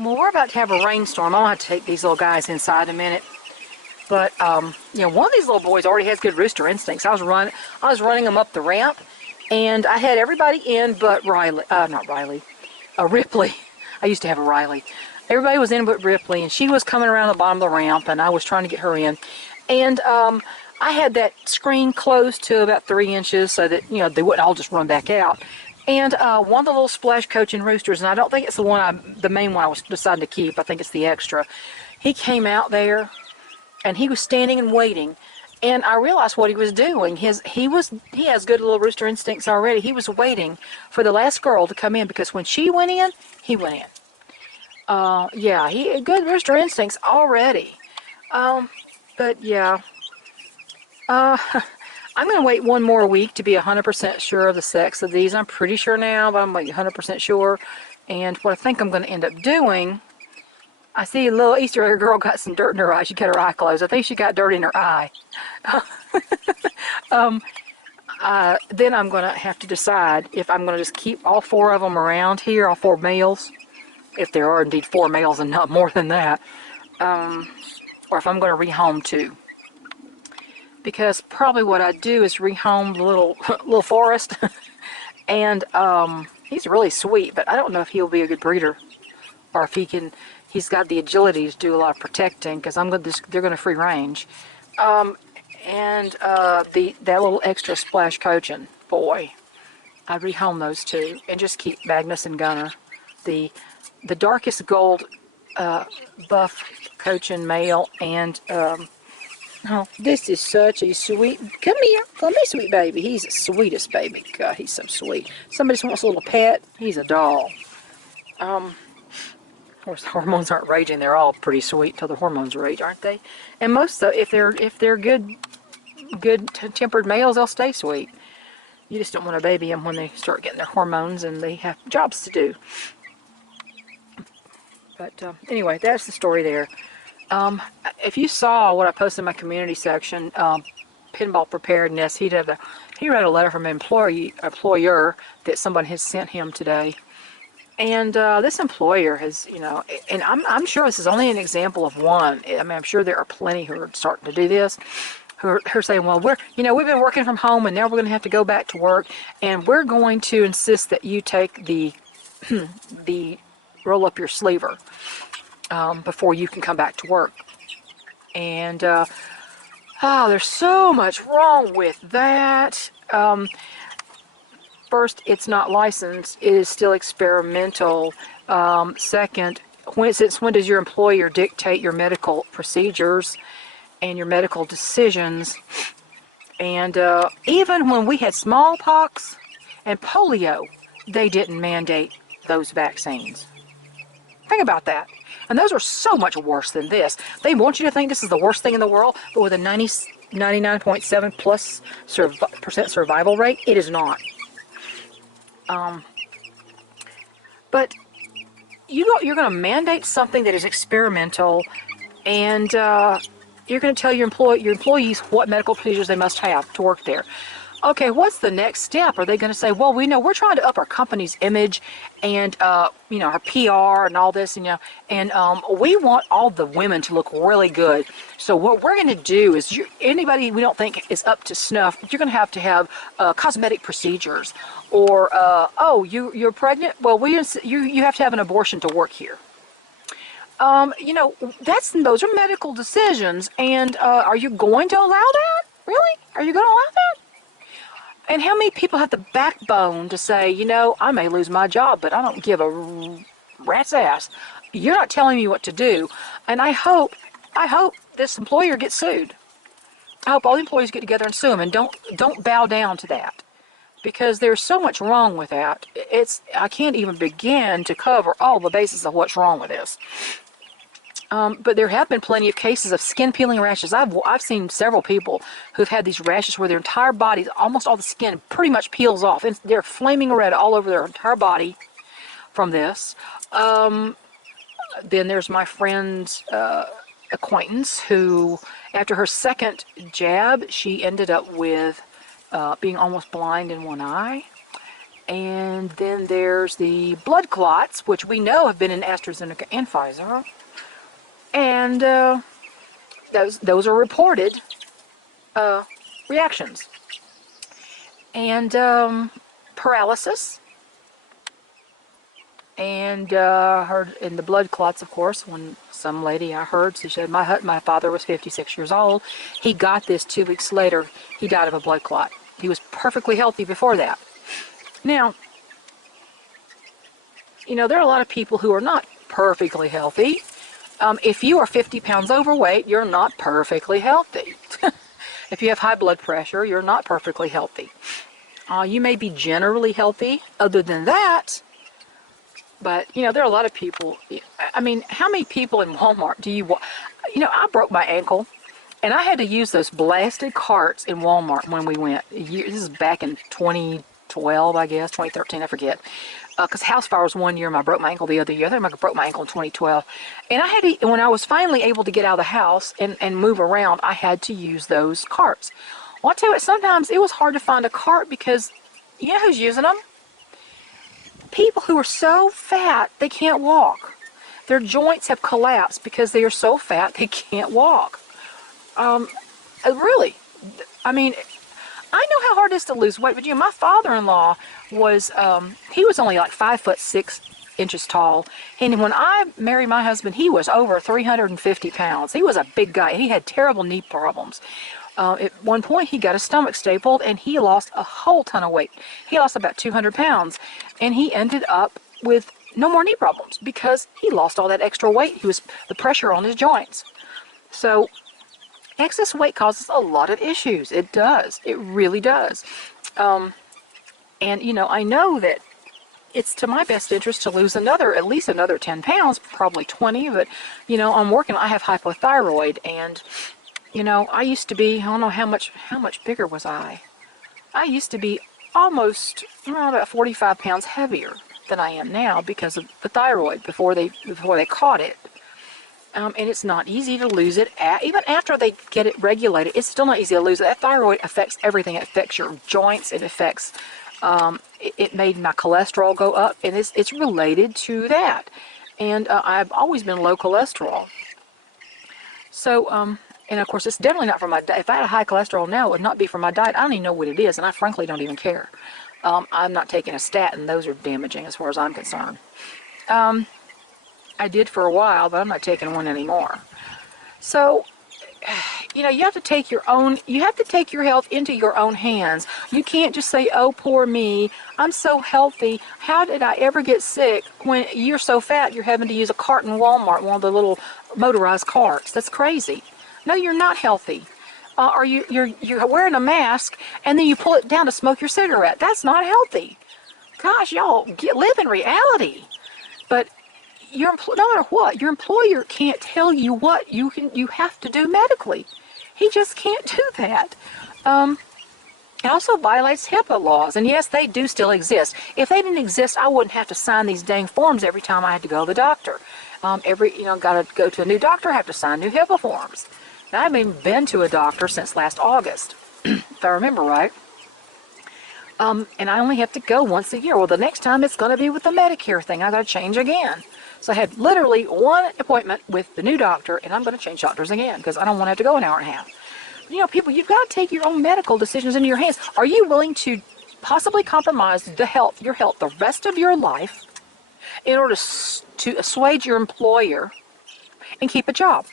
Well, we're about to have a rainstorm. I'm going to have to take these little guys inside in a minute. But, you know, one of these little boys already has good rooster instincts. I was running them up the ramp, and I had everybody in but Riley. Not Riley. Ripley. I used to have a Riley. Everybody was in but Ripley, and she was coming around the bottom of the ramp, and I was trying to get her in. And I had that screen closed to about 3 inches so that, you know, they wouldn't all just run back out. And one of the little splash coaching roosters, and I don't think it's the main one I was deciding to keep. I think it's the extra. He came out there, and he was standing and waiting. And I realized what he was doing. He has good little rooster instincts already. He was waiting for the last girl to come in, because when she went in, he went in. Yeah, he had good rooster instincts already. But yeah. I'm going to wait one more week to be 100% sure of the sex of these. I'm pretty sure now, but I'm like 100% sure. And what I think I'm going to end up doing, I see a little Easter egg girl got some dirt in her eye. She got her eye closed. I think she got dirt in her eye. Then I'm going to have to decide if I'm going to just keep all 4 of them around here, all 4 males, if there are indeed 4 males and not more than that, or if I'm going to rehome 2. Because probably what I'd do is rehome the little Forrest, and he's really sweet, but I don't know if he'll be a good breeder, or if he's got the agility to do a lot of protecting, because they're going to free range. And that little extra splash coaching boy, I'd rehome those 2 and just keep Magnus and Gunner. The darkest gold buff coaching male, and oh, this is such a sweet... Come here, sweet baby. He's the sweetest baby. God, he's so sweet. Somebody just wants a little pet. He's a doll. Of course, hormones aren't raging. They're all pretty sweet till the hormones rage, aren't they? And most of if they're good-tempered males, they'll stay sweet. You just don't want to baby them when they start getting their hormones and they have jobs to do. But anyway, that's the story there. If you saw what I posted in my community section, pinball preparedness, he read a letter from an employer that someone has sent him today. And this employer has, you know, and I'm sure this is only an example of one. I mean, I'm sure there are plenty who are starting to do this, who are saying, well, we've been working from home, and now we're going to have to go back to work, and we're going to insist that you take the roll up your sleever before you can come back to work. And there's so much wrong with that. First, it's not licensed. It is still experimental. Second, when does your employer dictate your medical procedures and your medical decisions? And even when we had smallpox and polio, they didn't mandate those vaccines. Think about that. And those are so much worse than this. They want you to think this is the worst thing in the world, but with a 99.7 plus percent survival rate, it is not. But you're going to mandate something that is experimental, and you're going to tell your employees what medical procedures they must have to work there. Okay, what's the next step? Are they going to say, well, we're trying to up our company's image and, our PR and all this, and we want all the women to look really good. So what we're going to do is anybody we don't think is up to snuff, you're going to have cosmetic procedures. Or, you're pregnant? Well, you have to have an abortion to work here. Those are medical decisions, and are you going to allow that? Really? Are you going to allow that? And how many people have the backbone to say, I may lose my job, but I don't give a rat's ass. You're not telling me what to do. And I hope this employer gets sued. I hope all the employees get together and sue him, and don't bow down to that. Because there's so much wrong with that. I can't even begin to cover all the bases of what's wrong with this. But there have been plenty of cases of skin peeling rashes. I've seen several people who've had these rashes where their entire body, almost all the skin, pretty much peels off. And they're flaming red all over their entire body from this. Then there's my friend's acquaintance who, after her second jab, she ended up with being almost blind in one eye. And then there's the blood clots, which we know have been in AstraZeneca and Pfizer. And those are reported reactions. And paralysis. And heard in the blood clots, of course, when some lady I heard, she said, my father was 56 years old. He got this 2 weeks later. He died of a blood clot. He was perfectly healthy before that. Now, you know, there are a lot of people who are not perfectly healthy. If you are 50 pounds overweight, you're not perfectly healthy. If you have high blood pressure, you're not perfectly healthy. You may be generally healthy other than that, but, you know, there are a lot of people. I mean, how many people in Walmart do you know, I broke my ankle, and I had to use those blasted carts in Walmart when we went. This is back in 2012, I guess, 2013, I forget. Because house fire was one year, and I broke my ankle the other year. I think I broke my ankle in 2012. And I had to, when I was finally able to get out of the house and move around, I had to use those carts. Well, I'll tell you what, sometimes it was hard to find a cart because, you know who's using them? People who are so fat they can't walk. Their joints have collapsed because they are so fat they can't walk. Really, I mean, I know how hard it is to lose weight, but you know, my father-in-law was, he was only like 5'6" tall, and when I married my husband, he was over 350 pounds. He was a big guy, and he had terrible knee problems. At one point, he got his stomach stapled, and he lost a whole ton of weight. He lost about 200 pounds, and he ended up with no more knee problems because he lost all that extra weight. He was the pressure on his joints. So excess weight causes a lot of issues. It does. It really does. And, you know, I know that it's to my best interest to lose at least another 10 pounds, probably 20, but, you know, I have hypothyroid, and, you know, I used to be, I don't know how much bigger was I? I used to be almost, about 45 pounds heavier than I am now because of the thyroid before they caught it. And it's not easy to lose it. Even after they get it regulated, it's still not easy to lose it. That thyroid affects everything. It affects your joints. It affects, it made my cholesterol go up, and it's related to that. And I've always been low cholesterol. So, and of course, it's definitely not from my diet. If I had a high cholesterol now, it would not be from my diet. I don't even know what it is, and I frankly don't even care. I'm not taking a statin. Those are damaging as far as I'm concerned. I did for a while, but I'm not taking one anymore. So, you know, you have to take your health into your own hands. You can't just say, oh, poor me, I'm so healthy. How did I ever get sick? When you're so fat, you're having to use a cart in Walmart, one of the little motorized carts. That's crazy. No, you're not healthy. Or you're wearing a mask, and then you pull it down to smoke your cigarette. That's not healthy. Gosh, y'all, live in reality. But no matter what, your employer can't tell you what you have to do medically. He just can't do that. It also violates HIPAA laws, and yes, they do still exist. If they didn't exist, I wouldn't have to sign these dang forms every time I had to go to the doctor. Got to go to a new doctor, have to sign new HIPAA forms. Now, I haven't even been to a doctor since last August, if I remember right. And I only have to go once a year. Well, the next time it's going to be with the Medicare thing. I got to change again. So I had literally one appointment with the new doctor, and I'm going to change doctors again because I don't want to have to go an hour and a half. You know, people, you've got to take your own medical decisions into your hands. Are you willing to possibly compromise your health the rest of your life in order to assuage your employer and keep a job?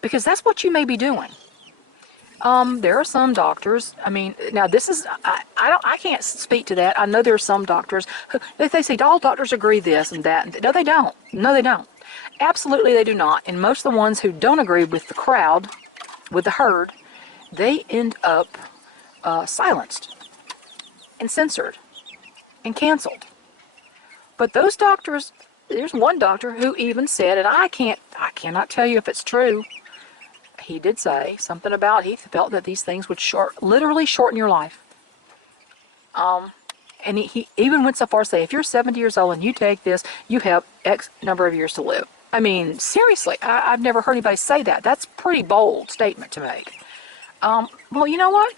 Because that's what you may be doing. There are some doctors, I mean, now this is, I can't speak to that. I know there are some doctors who, they say all doctors agree this and that. No, they don't. No, they don't. Absolutely they do not. And most of the ones who don't agree with the crowd, with the herd, they end up silenced and censored and canceled. But those doctors, there's one doctor who even said, and I cannot tell you if it's true, he did say something about he felt that these things would literally shorten your life. And he even went so far as to say, if you're 70 years old and you take this, you have X number of years to live. I mean, seriously, I've never heard anybody say that. That's a pretty bold statement to make. Well, you know what?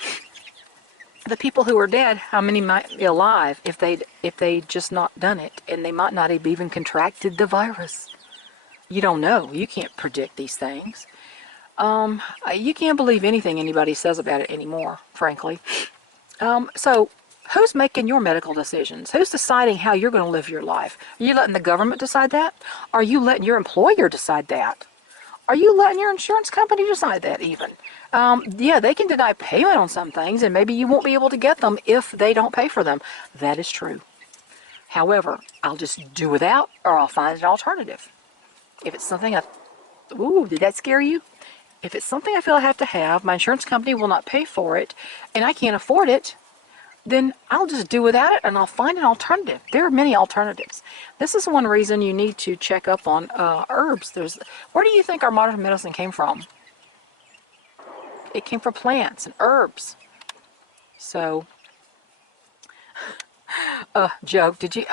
the people who are dead, how many might be alive if they'd just not done it, and they might not have even contracted the virus. You don't know. You can't predict these things. You can't believe anything anybody says about it anymore, frankly. So who's making your medical decisions? Who's deciding how you're going to live your life? Are you letting the government decide that? Are you letting your employer decide that? Are you letting your insurance company decide that even? Yeah, they can deny payment on some things, and maybe you won't be able to get them if they don't pay for them. That is true. However, I'll just do without, or I'll find an alternative. If it's something ooh, did that scare you? If it's something I feel I have to have, my insurance company will not pay for it, and I can't afford it, then I'll just do without it, and I'll find an alternative. There are many alternatives. This is one reason you need to check up on herbs. Where do you think our modern medicine came from? It came from plants and herbs. So, Joe, did you?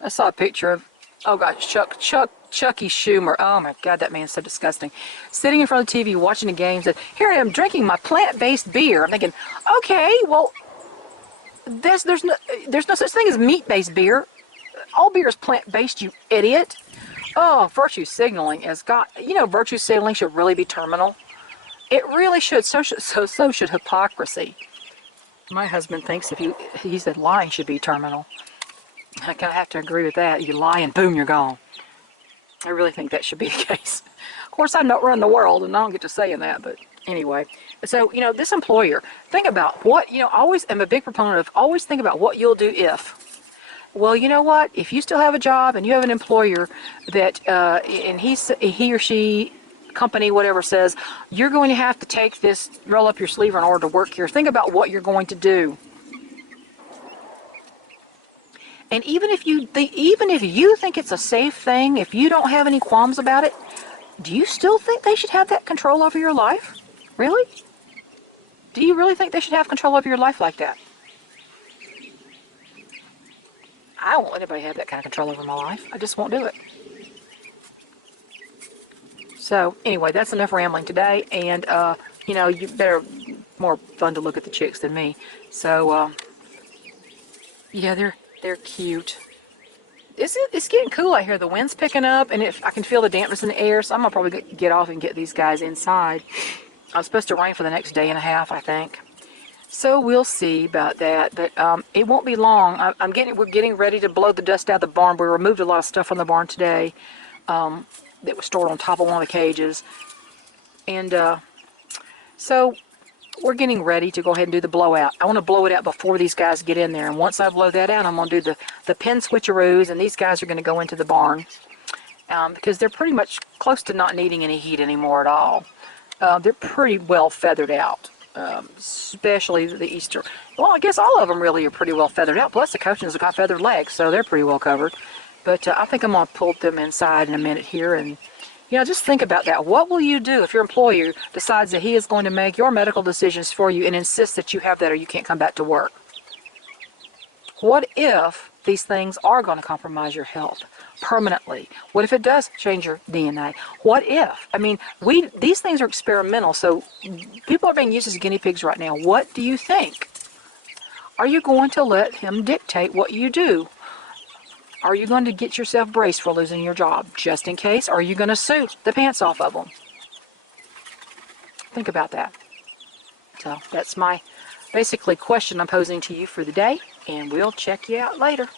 I saw a picture of, oh gosh, Chucky Schumer. Oh my God, that man's so disgusting. Sitting in front of the TV watching the games, and here I am drinking my plant-based beer. I'm thinking, okay, well, there's no such thing as meat-based beer. All beer is plant-based, you idiot. Oh, virtue signaling has got, virtue signaling should really be terminal. It really should. So should hypocrisy. My husband thinks he said lying should be terminal. I kind of have to agree with that. You lie and boom, you're gone. I really think that should be the case. Of course, I don't run the world, and I don't get to say that, but anyway. So, this employer, think about what, I always am a big proponent of always think about what you'll do if. Well, you know what? If you still have a job and you have an employer that, and he or she, company, whatever, says, you're going to have to take this, roll up your sleeve in order to work here. Think about what you're going to do. And even if you think it's a safe thing, if you don't have any qualms about it, do you still think they should have that control over your life? Really? Do you really think they should have control over your life like that? I won't let anybody have that kind of control over my life. I just won't do it. So, anyway, that's enough rambling today. And, you better more fun to look at the chicks than me. So, yeah, they're cute. It's getting cool out here. The wind's picking up, and I can feel the dampness in the air, so I'm going to probably get off and get these guys inside. It's supposed to rain for the next day and a half, I think. So we'll see about that, but it won't be long. We're getting ready to blow the dust out of the barn. We removed a lot of stuff from the barn today that was stored on top of one of the cages. And so we're getting ready to go ahead and do the blowout. I want to blow it out before these guys get in there. And once I blow that out, I'm going to do the pin switcheroos, and these guys are going to go into the barn because they're pretty much close to not needing any heat anymore at all. They're pretty well feathered out, especially the Easter. Well, I guess all of them really are pretty well feathered out. Plus the Cochins have got feathered legs, so they're pretty well covered. But I think I'm going to pull them inside in a minute here and just think about that. What will you do if your employer decides that he is going to make your medical decisions for you and insists that you have that or you can't come back to work? What if these things are going to compromise your health permanently? What if it does change your DNA? What if? I mean, these things are experimental, so people are being used as guinea pigs right now. What do you think? Are you going to let him dictate what you do? Are you going to get yourself braced for losing your job, just in case? Or are you going to sue the pants off of them? Think about that. So that's my basically question I'm posing to you for the day, and we'll check you out later.